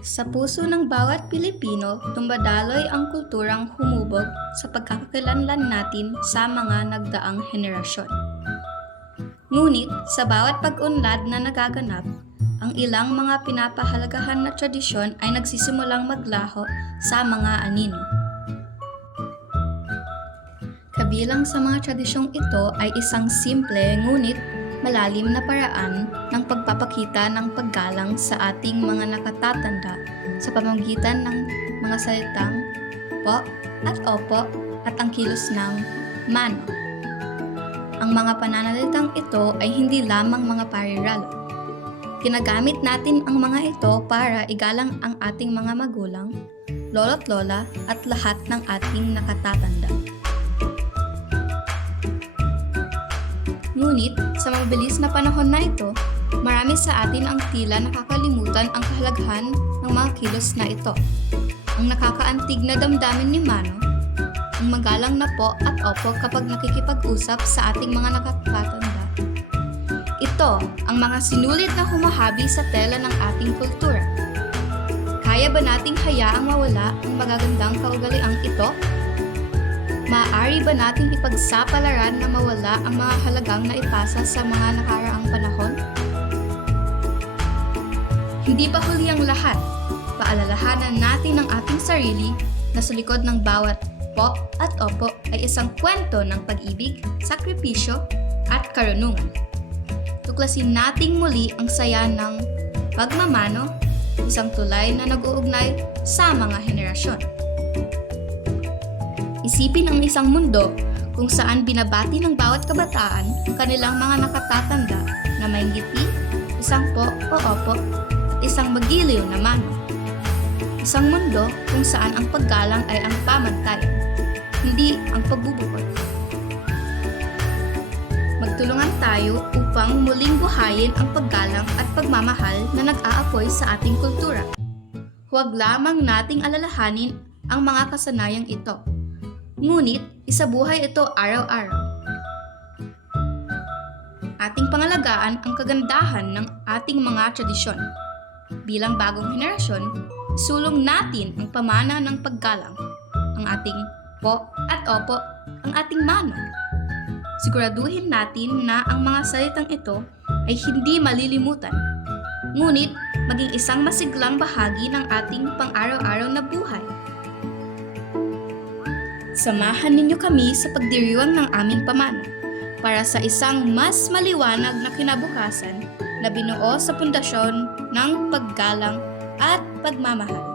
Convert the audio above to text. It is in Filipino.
Sa puso ng bawat Pilipino, dumadaloy ang kulturang humubog sa pagkakakilanlan natin sa mga nagdaang henerasyon. Ngunit sa bawat pag-unlad na nagaganap, ang ilang mga pinapahalagahan na tradisyon ay nagsisimulang maglaho sa mga anino. Kabilang sa mga tradisyong ito ay isang simple ngunit malalim na paraan ng pagpapakita ng paggalang sa ating mga nakatatanda sa pamamagitan ng mga salitang po at opo at ang kilos ng mano. Ang mga pananalitang ito ay hindi lamang mga pariralo. Ginagamit natin ang mga ito para igalang ang ating mga magulang, lolo't lola at lahat ng ating nakatatanda. Ngunit, sa mabilis na panahon na ito, marami sa atin ang tila nakakalimutan ang kahalagahan ng mga kilos na ito. Ang nakakaantig na damdamin ni Mano, ang magalang na po at opo kapag nakikipag-usap sa ating mga nakatatanda. Ito ang mga sinulit na humahabi sa tela ng ating kultura. Kaya ba nating hayaang mawala ang magagandang kaugaliang ito? Maaari ba nating ipagsapalaran na mawala ang mga halagang naipasa sa mga nakaraang panahon? Hindi pa huli ang lahat. Paalalahanan natin ang ating sarili na sa likod ng bawat po at opo ay isang kwento ng pag-ibig, sakripisyo at karunungan. Tuklasin nating muli ang saya ng pagmamano, isang tulay na nag-uugnay sa mga henerasyon. Isipin ang isang mundo kung saan binabati ng bawat kabataan ang kanilang mga nakatatanda na may ngiti, isang po o opo, at isang magiliw na mano. Isang mundo kung saan ang paggalang ay ang pamantayan, hindi ang pagbubukod. Magtulungan tayo upang muling buhayin ang paggalang at pagmamahal na nag-aapoy sa ating kultura. Huwag lamang nating alalahanin ang mga kasanayang ito. Ngunit, isabuhay ito araw-araw. Ating pangalagaan ang kagandahan ng ating mga tradisyon. Bilang bagong henerasyon, sulong natin ang pamana ng paggalang, ang ating po at opo, ang ating mano. Siguraduhin natin na ang mga salitang ito ay hindi malilimutan, ngunit maging isang masiglang bahagi ng ating pang-araw-araw na buhay. Samahan ninyo kami sa pagdiriwang ng aming pamana para sa isang mas maliwanag na kinabukasan na binuo sa pundasyon ng paggalang at pagmamahal.